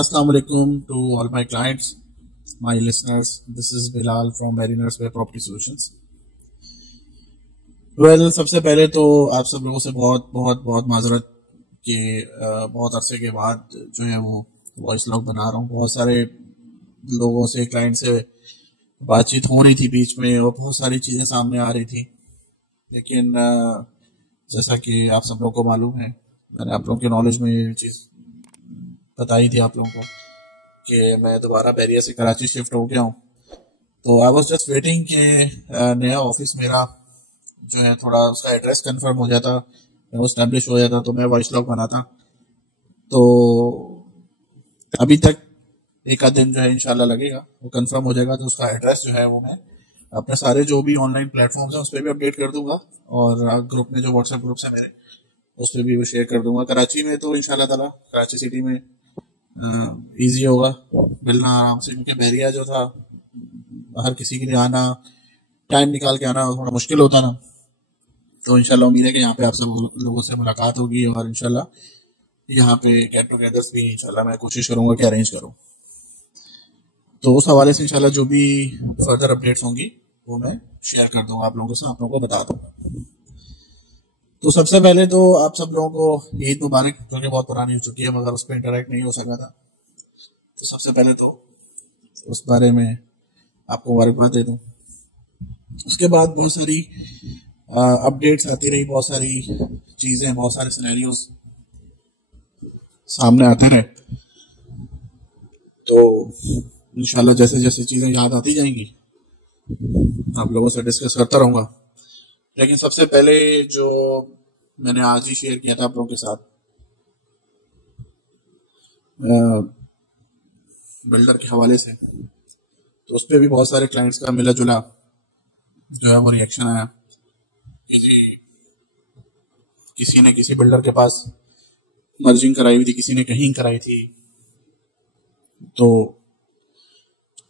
Assalamu alaikum to all my clients, my listeners. This is Bilal from Mariners Way Property Solutions. सबसे पहले तो आप सब लोगों से बहुत बहुत बहुत माजरत कि बहुत अरसे के बाद जो है वो वॉइस लॉग बना रहा हूँ। बहुत सारे लोगों से, क्लाइंट से बातचीत हो रही थी बीच में और बहुत सारी चीज़ें सामने आ रही थी, लेकिन जैसा कि आप सब लोगों को मालूम है, मैंने आप लोगों के नॉलेज में ये चीज़ बताई थी आप लोगों को कि मैं दोबारा बैरिया से कराची शिफ्ट हो गया हूँ। तो आई वाज जस्ट वेटिंग कि नया ऑफिस मेरा जो है थोड़ा उसका एड्रेस कंफर्म हो जाता, वो स्टैब्लिश हो जाता तो मैं वॉइस लॉग बनाता। तो अभी तक एक आध दिन जो है इंशाल्लाह लगेगा, वो कंफर्म हो जाएगा तो उसका एड्रेस जो है वो मैं अपने सारे जो भी ऑनलाइन प्लेटफॉर्म्स हैं उस पर भी अपडेट कर दूंगा और ग्रुप में जो व्हाट्सएप ग्रुप्स है मेरे उस पर भी वो शेयर कर दूंगा। कराची में तो इंशाल्लाह ताला कराची सिटी में इजी होगा मिलना आराम से, क्योंकि बैरिया जो था हर किसी के लिए आना, टाइम निकाल के आना थोड़ा मुश्किल होता ना। तो इंशाल्लाह उम्मीद है कि यहाँ पे आप सब लोगों से मुलाकात होगी और इंशाल्लाह यहाँ पे गेट टुगेदर्स भी इंशाल्लाह मैं कोशिश करूंगा कि अरेंज करूँ। तो उस हवाले से इंशाल्लाह जो भी फर्दर अपडेट्स होंगी वो मैं शेयर कर दूंगा आप लोगों से, आप लोगों को बता दूंगा। तो सबसे पहले तो आप सब लोगों को ईद मुबारक, जो कि बहुत पुरानी हो चुकी है मगर उस पर इंटरेक्ट नहीं हो सका था। तो सबसे पहले तो उस बारे में आपको मुबारकबाद दे दूं। उसके बाद बहुत सारी अपडेट्स आती रही, बहुत सारी चीजें, बहुत सारे सिनेरियोज सामने आते रहे। तो इंशाल्लाह जैसे जैसे चीजें याद आती जाएंगी आप लोगों से डिस्कस करता रहूंगा। लेकिन सबसे पहले जो मैंने आज ही शेयर किया था आप लोगों के साथ, बिल्डर के हवाले से, तो उस पर भी बहुत सारे क्लाइंट्स का मिला जुला जो है वो रिएक्शन आया कि जी किसी ने किसी बिल्डर के पास मर्जिंग कराई हुई थी, किसी ने कहीं कराई थी। तो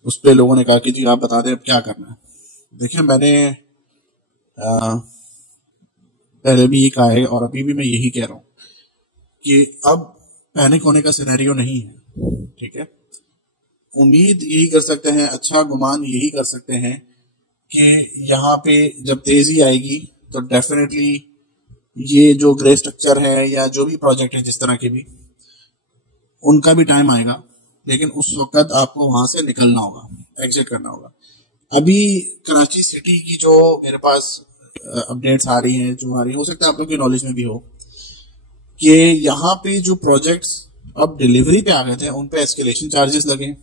उस पे लोगों ने कहा कि जी आप बता दें अब क्या करना है। देखिए मैंने पहले भी ये कहा है और अभी भी मैं यही कह रहा हूँ कि अब पैनिक होने का सिनेरियो नहीं है, ठीक है। उम्मीद यही कर सकते हैं, अच्छा गुमान यही कर सकते हैं कि यहाँ पे जब तेजी आएगी तो डेफिनेटली ये जो ग्रे स्ट्रक्चर है या जो भी प्रोजेक्ट है जिस तरह के भी, उनका भी टाइम आएगा, लेकिन उस वक्त आपको वहां से निकलना होगा, एग्जिट करना होगा। अभी कराची सिटी की जो मेरे पास अपडेट्स आ रही हैं, जो आ रही, हो सकता है आप लोग की नॉलेज में भी हो कि यहाँ पे जो प्रोजेक्ट्स अब डिलीवरी पे आ गए थे उन पे एस्केलेशन चार्जेस लगे,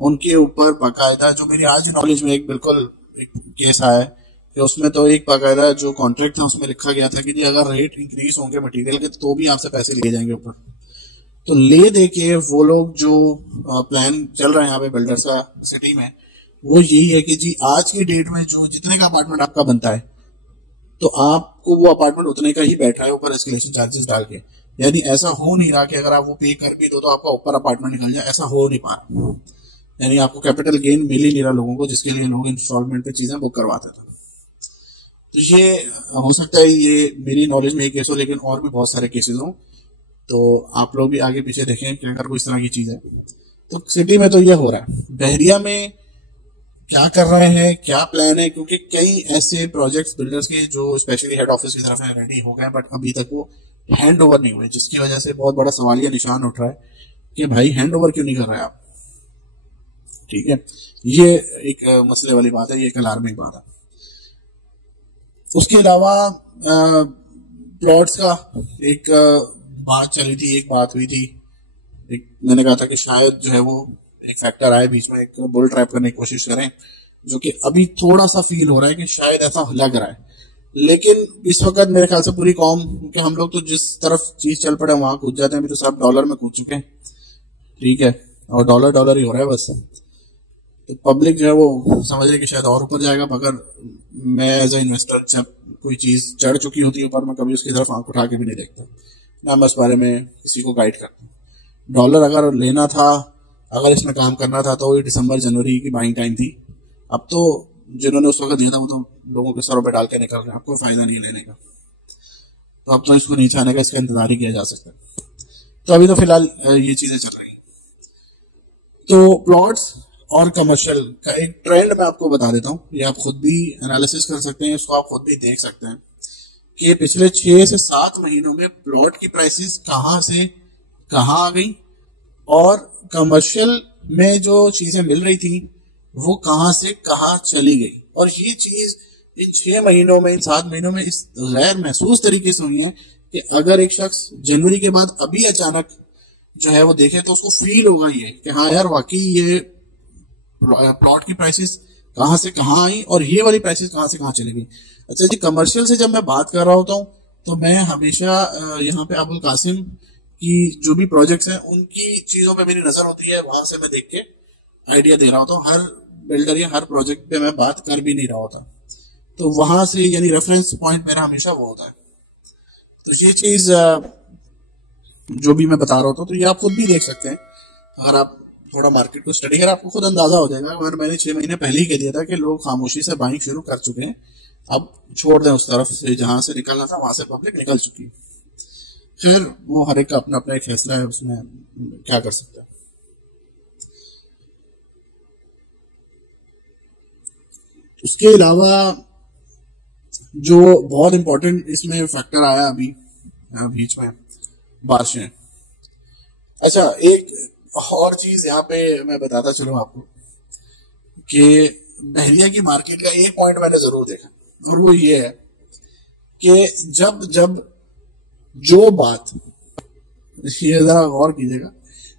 उनके ऊपर बाकायदा, जो मेरी आज नॉलेज में एक बिल्कुल एक केस आया है कि उसमें तो एक बाकायदा जो कॉन्ट्रैक्ट था उसमें लिखा गया था कि जी अगर रेट इंक्रीज होंगे मटेरियल के तो भी आपसे पैसे लिए जाएंगे ऊपर। तो ले दे के वो लोग जो प्लान चल रहा है यहाँ पे बिल्डर्स का सिटी में, वो यही है कि जी आज की डेट में जो जितने का अपार्टमेंट आपका बनता है तो आपको वो अपार्टमेंट उतने का ही बैठ रहा है ऊपर एस्केलेशन चार्जेस डाल के। यानी ऐसा हो नहीं रहा कि अगर आप वो पे कर भी दो तो आपका ऊपर अपार्टमेंट निकल जाए, ऐसा हो नहीं पा रहा। यानी आपको कैपिटल गेन मिल ही नहीं रहा लोगों को, जिसके लिए लोग इंस्टॉलमेंट पे चीजें बुक करवाते थे। तो ये हो सकता है ये मेरी नॉलेज में एक केस हो, लेकिन और भी बहुत सारे केसेस हो। तो आप लोग भी आगे पीछे देखें कि अगर कोई इस तरह की चीज है तो सिटी में तो ये हो रहा है। बहरिया में क्या कर रहे हैं, क्या प्लान है, क्योंकि कई ऐसे प्रोजेक्ट्स बिल्डर्स के जो स्पेशली हेड ऑफिस की तरफ है रेडी हो गए, बट अभी तक वो हैंड ओवर नहीं हुए, जिसकी वजह से बहुत बड़ा सवालिया निशान उठ रहा है कि भाई हैंड ओवर क्यों नहीं कर रहे आप। ठीक है, ये एक मसले वाली बात है, ये एक अलार्मिंग बात है। उसके अलावा प्लॉट्स का एक बात चली थी, एक बात हुई थी, एक मैंने कहा था कि शायद जो है वो एक फैक्टर आए बीच में, एक बुल ट्रैप करने की कोशिश करें, जो कि अभी थोड़ा सा फील हो रहा है कि शायद ऐसा लग रहा है। लेकिन इस वक्त मेरे ख्याल से पूरी कौम, क्योंकि हम लोग तो जिस तरफ चीज चल पड़े वहां कूद जाते हैं, अभी तो सब डॉलर में कूद चुके हैं, ठीक है, और डॉलर डॉलर ही हो रहा है बस। तो पब्लिक जो है वो समझ रही कि शायद और ऊपर जाएगा, मगर मैं एज ए इन्वेस्टर जब कोई चीज चढ़ चुकी होती है ऊपर, मैं कभी उसकी तरफ आंख उठा के भी नहीं देखता, ना मैं उस बारे में किसी को गाइड करता। डॉलर अगर लेना था, अगर इसमें काम करना था तो ये दिसंबर जनवरी की बाइंग टाइम थी। अब तो जिन्होंने उस वक्त दिया था वो तो लोगों के सरों पे डाल के निकल रहे हैं, आपको फायदा नहीं लेने का। तो अब तो इसको नीचे आने का, इसका इंतजार ही किया जा सकता है। तो अभी तो फिलहाल ये चीजें चल रही हैं। तो प्लॉट्स और कमर्शियल का एक ट्रेंड मैं आपको बता देता हूँ, ये आप खुद भी एनालिसिस कर सकते हैं, इसको आप खुद भी देख सकते हैं कि पिछले 6 से 7 महीनों में प्लॉट की प्राइसेस कहाँ से कहाँ आ गई और कमर्शियल में जो चीजें मिल रही थी वो कहाँ से कहाँ चली गई। और ये चीज इन 6 महीनों में, इन 7 महीनों में इस गैर महसूस तरीके से हुई है कि अगर एक शख्स जनवरी के बाद अभी अचानक जो है वो देखे तो उसको फील होगा ये कि हाँ यार वाकई ये प्लॉट की प्राइसेस कहाँ से कहाँ आई और ये वाली प्राइसेस कहाँ से कहाँ चली गई। अच्छा जी, कमर्शियल से जब मैं बात कर रहा होता हूँ तो मैं हमेशा यहाँ पे अबुल कासिम की जो भी प्रोजेक्ट्स हैं उनकी चीजों पे मेरी नजर होती है, वहां से मैं देख के आइडिया दे रहा होता हूँ। हर बिल्डर या हर प्रोजेक्ट पे मैं बात कर भी नहीं रहा होता, तो वहां से यानी रेफरेंस पॉइंट मेरा हमेशा वो होता है। तो ये चीज जो भी मैं बता रहा होता हूँ तो ये आप खुद भी देख सकते हैं, अगर आप थोड़ा मार्केट को स्टडी करें आपको खुद अंदाजा हो जाएगा। अगर मैंने 6 महीने पहले ही कह दिया था कि लोग खामोशी से बाइंग शुरू कर चुके हैं, अब छोड़ दें उस तरफ से जहां से निकलना था वहां से पब्लिक निकल चुकी है। फिर वो हर एक का अपना अपना एक फैसला है, उसमें क्या कर सकते हैं। उसके अलावा जो बहुत इंपॉर्टेंट इसमें फैक्टर आया अभी बीच में, बारिशें। अच्छा, एक और चीज यहाँ पे मैं बताता चलूं आपको कि बहरिया की मार्केट का एक पॉइंट मैंने जरूर देखा और वो ये है कि जब जब जो बात, ये जरा गौर कीजिएगा,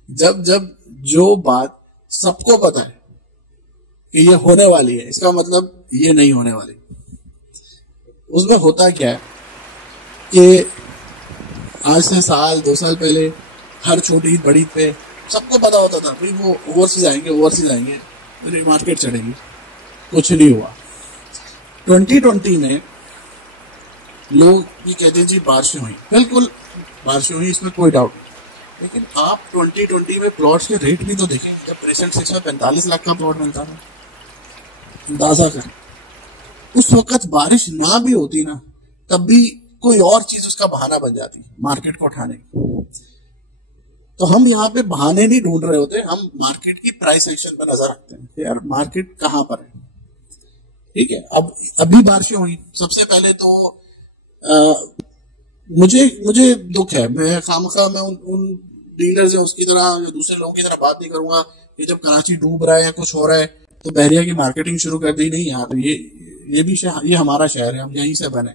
जब जब जो बात सबको पता है कि ये होने वाली है, इसका मतलब ये नहीं होने वाली, उसमें होता क्या है कि आज से 1-2 साल पहले हर छोटी बड़ी पे सबको पता होता था भाई वो ओवरसीज आएंगे तो मार्केट चढ़ेगी। कुछ नहीं हुआ। 2020 में लोग ये कहते हैं जी बारिशें हुई, बिल्कुल बारिशें हुई, इसमें कोई डाउट नहीं, लेकिन आप 2020 में प्लॉट्स के रेट भी तो देखें। जब प्रेजेंट 6 में 45 लाख का प्लॉट मिलता था, अंदाजा कर, उस वक्त बारिश ना भी होती ना तब भी कोई और चीज उसका बहाना बन जाती मार्केट को उठाने की। तो हम यहाँ पे बहाने नहीं ढूंढ रहे होते, हम मार्केट की प्राइस एक्शन पर नजर रखते हैं यार मार्केट कहाँ पर है। ठीक है, अब अभी बारिशें हुई, सबसे पहले तो मुझे दुख है, मैं खामखा मैं उन डीलर्स हैं उसकी तरह या दूसरे लोगों की तरह बात नहीं करूंगा कि जब कराची डूब रहा है या कुछ हो रहा है तो बहरिया की मार्केटिंग शुरू कर दी। नहीं, यहाँ पे ये भी ये हमारा शहर है, हम यहीं से बने।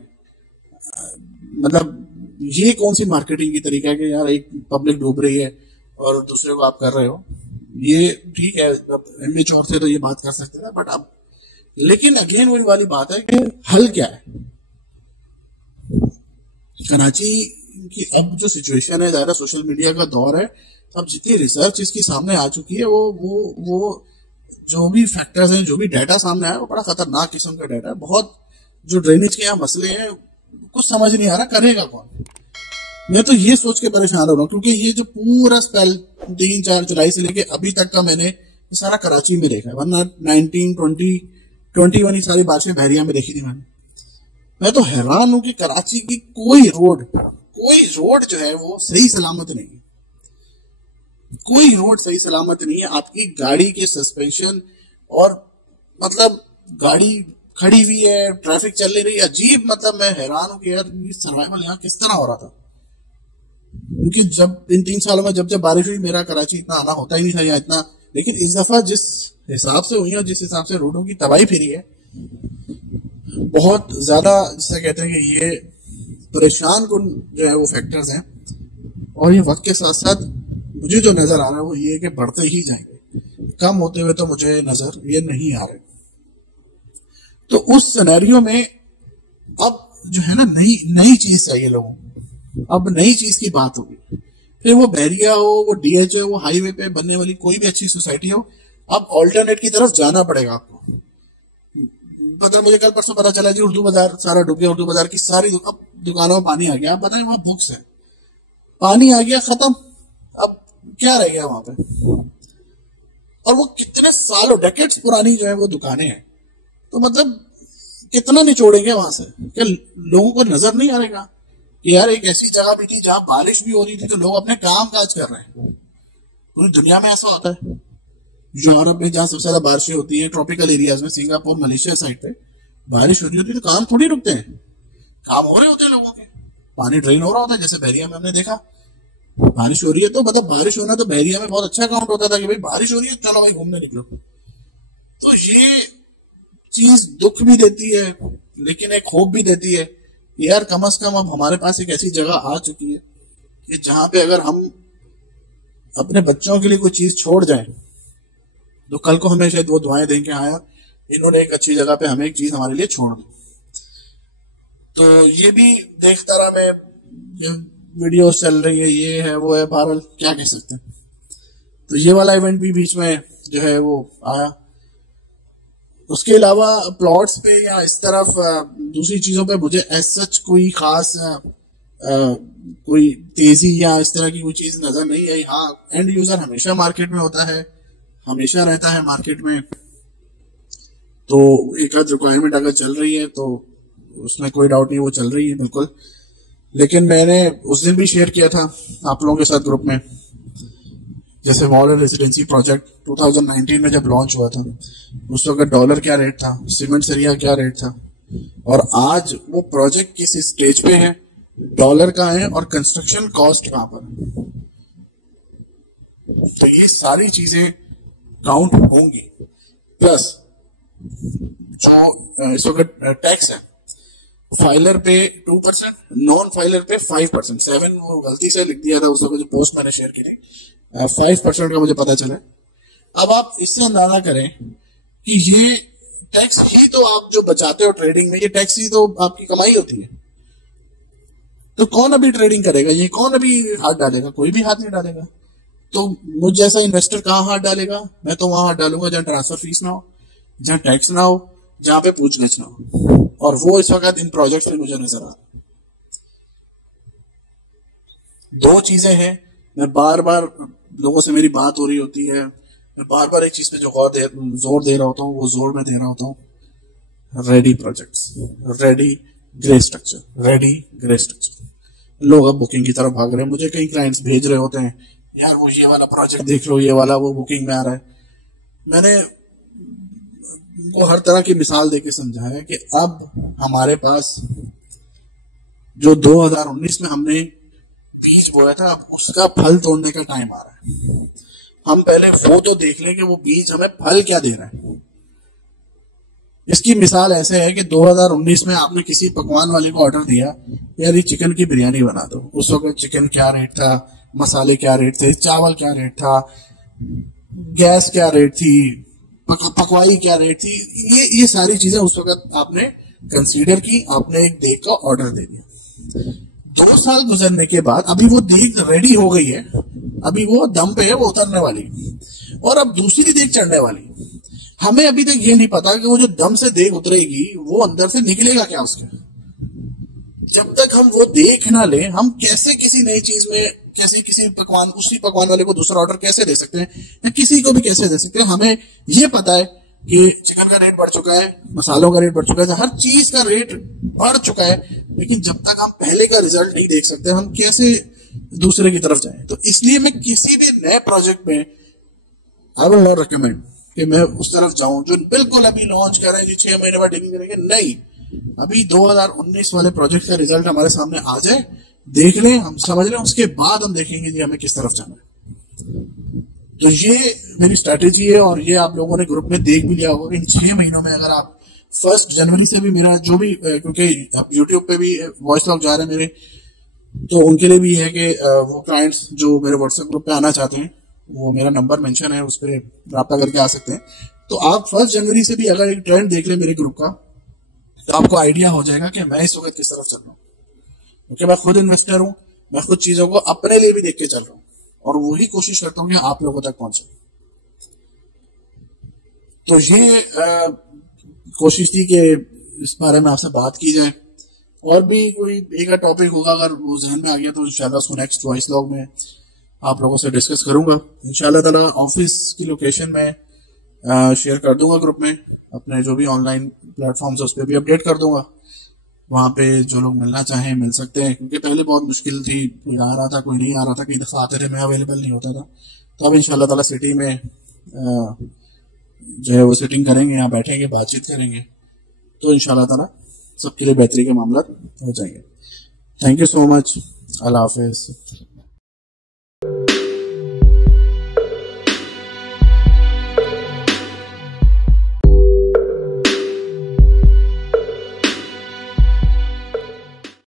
मतलब ये कौन सी मार्केटिंग की तरीका है कि यार एक पब्लिक डूब रही है और दूसरे को आप कर रहे हो। ये ठीक है, इमेच्योर थे तो ये बात कर सकते थे, बट अब लेकिन अगेन वही वाली बात है कि हल क्या है। कराची की अब जो सिचुएशन है, ज़्यादा सोशल मीडिया का दौर है, अब जितनी रिसर्च इसकी सामने आ चुकी है वो जो भी फैक्टर्स हैं, जो भी डाटा सामने आया वो बड़ा खतरनाक किस्म का डाटा है। बहुत जो ड्रेनेज के यहाँ मसले हैं कुछ समझ नहीं आ रहा करेगा कौन। मैं तो ये सोच के परेशान हो रहा हूँ क्योंकि ये जो पूरा स्पेल 3-4 जुलाई से लेके अभी तक का मैंने सारा कराची में देखा है, वरना 19, 20, 21 ये सारी बारिशें बहरिया में देखी थी मैंने। मैं तो हैरान हूं कि कराची की कोई रोड जो है वो सही सलामत नहीं है। कोई रोड सही सलामत नहीं है। आपकी गाड़ी के सस्पेंशन और मतलब गाड़ी खड़ी हुई है, ट्रैफिक चल नहीं रही, अजीब। मतलब मैं हैरान हूं कि यार सर्वाइवल यहाँ किस तरह हो रहा था। क्योंकि जब इन 3 सालों में जब बारिश हुई, मेरा कराची इतना आना होता ही नहीं था यहाँ इतना, लेकिन इस दफा जिस हिसाब से हुई है, जिस हिसाब से रोडों की तबाही फिरी है, बहुत ज्यादा, जिसे कहते हैं कि ये परेशान कुन जो है वो फैक्टर्स हैं। और ये वक्त के साथ साथ मुझे जो नजर आ रहा है वो ये कि बढ़ते ही जाएंगे, कम होते हुए तो मुझे नजर ये नहीं आ रहे। तो उस सिनेरियो में अब जो है ना नई चीज चाहिए लोगों को। अब नई चीज की बात होगी, फिर वो बहरिया हो, वो डीएच हो, वो हाईवे पे बनने वाली कोई भी अच्छी सोसाइटी हो, अब ऑल्टरनेट की तरफ जाना पड़ेगा आपको। मतलब मुझे कल परसों पता चला जी उर्दू बाजार सारा डूब गया, उर्दू बाजार की सारी दुकानों में पानी आ गया। आप बताएं वहां बुक्स है, पानी आ गया, खत्म, अब क्या रह गया वहां पे। और वो कितने सालों डेकेड्स पुरानी जो है वो दुकानें हैं, तो मतलब कितना निचोड़ेंगे वहां से। क्या लोगों को नजर नहीं आ रहेगा कि यार एक ऐसी जगह भी थी जहां बारिश भी हो रही थी तो लोग अपने काम काज कर रहे हैं। पूरी दुनिया में ऐसा होता है। यूरोप में जहाँ सबसे ज्यादा बारिशें होती है, ट्रॉपिकल एरियाज में, सिंगापुर मलेशिया साइड पे बारिश हो रही होती है तो काम थोड़ी रुकते हैं, काम हो रहे होते हैं लोगों के, पानी ड्रेन हो रहा होता है। जैसे बहरिया में हमने देखा बारिश हो रही है, तो मतलब बारिश होना तो बहरिया में बहुत अच्छा काउंट होता था कि भाई बारिश हो रही है, चलो भाई घूमने निकलो। तो ये चीज दुख भी देती है लेकिन एक होप भी देती है कि यार कम से कम अब हमारे पास एक ऐसी जगह आ चुकी है कि जहां पे अगर हम अपने बच्चों के लिए कोई चीज छोड़ जाए तो कल को हमें शायद वो दुआएं दें कि हाँ यार इन्होंने एक अच्छी जगह पे हमें एक चीज हमारे लिए छोड़ दी। तो ये भी देखता रहा मैं, वीडियोस चल रही है, ये है वो है, बहरहाल क्या कह सकते हैं। तो ये वाला इवेंट भी बीच में जो है वो आया। उसके अलावा प्लॉट्स पे या इस तरफ दूसरी चीजों पे मुझे एज सच कोई खास कोई तेजी या इस तरह की कोई चीज नजर नहीं आई। हाँ, एंड यूजर हमेशा मार्केट में होता है, हमेशा रहता है मार्केट में, तो एक आध रिक्वायरमेंट अगर चल रही है तो उसमें कोई डाउट नहीं, वो चल रही है बिल्कुल। लेकिन मैंने उस दिन भी शेयर किया था आप लोगों के साथ ग्रुप में, जैसे मॉडल रेजिडेंसी प्रोजेक्ट 2019 में जब लॉन्च हुआ था उस वक्त डॉलर क्या रेट था, सीमेंट सरिया क्या रेट था, और आज वो प्रोजेक्ट किस स्टेज पे है, डॉलर का है और कंस्ट्रक्शन कॉस्ट कहां पर। तो ये सारी चीजें काउंट होंगी। प्लस जो इस वक्त टैक्स है, फाइलर पे 2%, नॉन फाइलर पे 5%, 7 वो गलती से लिख दिया था उस वक्त जो पोस्ट मैंने शेयर की थी, 5% का मुझे पता चला। अब आप इससे अंदाजा करें कि ये टैक्स ही तो आप जो बचाते हो ट्रेडिंग में, ये टैक्स ही तो आपकी कमाई होती है। तो कौन अभी ट्रेडिंग करेगा, ये कौन अभी हाथ डालेगा? कोई भी हाथ नहीं डालेगा। तो मुझ जैसा इन्वेस्टर कहाँ हाथ डालेगा? मैं तो वहां हाथ डालूंगा जहां ट्रांसफर फीस ना हो, जहां टैक्स ना हो, जहां पे पूछगछ ना हो, और वो इस वक्त इन प्रोजेक्ट्स में मुझे नजर आ रहा है। दो चीजें हैं, मैं बार बार लोगों से मेरी बात हो रही होती है, मैं बार बार एक चीज पे जो जोर दे रहा होता हूँ, वो जोर में दे रहा होता हूँ, ready projects, ready grey structure, ready grey structure. लोग अब बुकिंग की तरफ भाग रहे हैं, मुझे कई क्लाइंट्स भेज रहे होते हैं, यार वो ये वाला प्रोजेक्ट देख लो, ये वाला वो बुकिंग में आ रहा है। मैंने वो हर तरह की मिसाल देके समझाया कि अब हमारे पास जो 2019 में हमने बीज बोया था, अब उसका फल तोड़ने का टाइम आ रहा है। हम पहले वो तो देख लें कि वो बीज हमें फल क्या दे रहा है। इसकी मिसाल ऐसे है कि 2019 में आपने किसी पकवान वाले को ऑर्डर दिया, यार ये चिकन की बिरयानी बना दो। उस वक्त चिकन क्या रेट था, मसाले क्या रेट थे, चावल क्या रेट था, गैस क्या रेट थी, पकवाई क्या रेट थी, ये सारी चीजें उस वक्त आपने कंसीडर की, आपने एक देख का ऑर्डर दे दिया। 2 साल गुजरने के बाद अभी वो देख रेडी हो गई है, अभी वो दम पे है, वो उतरने वाली, और अब दूसरी देख चढ़ने वाली। हमें अभी तक ये नहीं पता कि वो जो दम से देख उतरेगी वो अंदर से निकलेगा क्या उसके। जब तक हम वो देख ना ले, हम कैसे किसी नई चीज में, कैसे किसी पकवान, उसी पकवान वाले को दूसरा ऑर्डर कैसे दे सकते हैं, या किसी को भी कैसे दे सकते हैं। हमें ये पता है कि चिकन का रेट बढ़ चुका है, मसालों का रेट बढ़ चुका है, हर चीज का रेट बढ़ चुका है, लेकिन जब तक हम पहले का रिजल्ट नहीं देख सकते, हम कैसे दूसरे की तरफ जाएं। तो इसलिए मैं किसी भी नए प्रोजेक्ट में आई विल नॉट रिकमेंड कि मैं उस तरफ जाऊं जो बिल्कुल अभी लॉन्च कर रहे हैं, 6 महीने बाद डिग्री करेंगे। नहीं, अभी 2019 वाले प्रोजेक्ट का रिजल्ट हमारे सामने आ जाए, देख लें, हम समझ लें, उसके बाद हम देखेंगे जी हमें किस तरफ जाना है। तो ये मेरी स्ट्रैटेजी है, और ये आप लोगों ने ग्रुप में देख भी लिया होगा। इन 6 महीनों में अगर आप 1 जनवरी से भी मेरा जो भी, क्योंकि यूट्यूब पे भी वॉइस लॉग जा रहे हैं मेरे, तो उनके लिए भी है कि वो क्लाइंट्स जो मेरे व्हाट्सएप ग्रुप पे आना चाहते हैं, वो मेरा नंबर मेंशन है, उस पर रब्ता करके आ सकते हैं। तो आप 1 जनवरी से भी अगर एक ट्रेंड देख ले मेरे ग्रुप का, तो आपको आइडिया हो जाएगा कि मैं इस वक्त किस तरफ चल रहा हूँ, क्योंकि मैं खुद इन्वेस्टर हूं, मैं खुद चीजों को अपने लिए भी देख के चल रहा हूं, और वही कोशिश करता हूं कि आप लोगों तक पहुंचे। तो ये कोशिश थी कि इस बारे में आपसे बात की जाए, और भी कोई एक टॉपिक होगा अगर वो जहन में आ गया तो इंशाल्लाह उसको नेक्स्ट वॉइस लॉग में आप लोगों से डिस्कस करूंगा। इंशाल्लाह ताला ऑफिस की लोकेशन में शेयर कर दूंगा ग्रुप में, अपने जो भी ऑनलाइन प्लेटफॉर्म्स है उस पर भी अपडेट कर दूंगा। वहां पे जो लोग मिलना चाहें मिल सकते हैं, क्योंकि पहले बहुत मुश्किल थी, कोई आ रहा था कोई नहीं आ रहा था, कई दफा आते थे मैं अवेलेबल नहीं होता था। तो अब इंशाल्लाह ताला सिटी में जो है वो सिटिंग करेंगे, यहाँ बैठेंगे, बातचीत करेंगे, तो इंशाल्लाह ताला सबके लिए बेहतरी के मामला हो जाएंगे। Thank you so much. Allah Hafiz.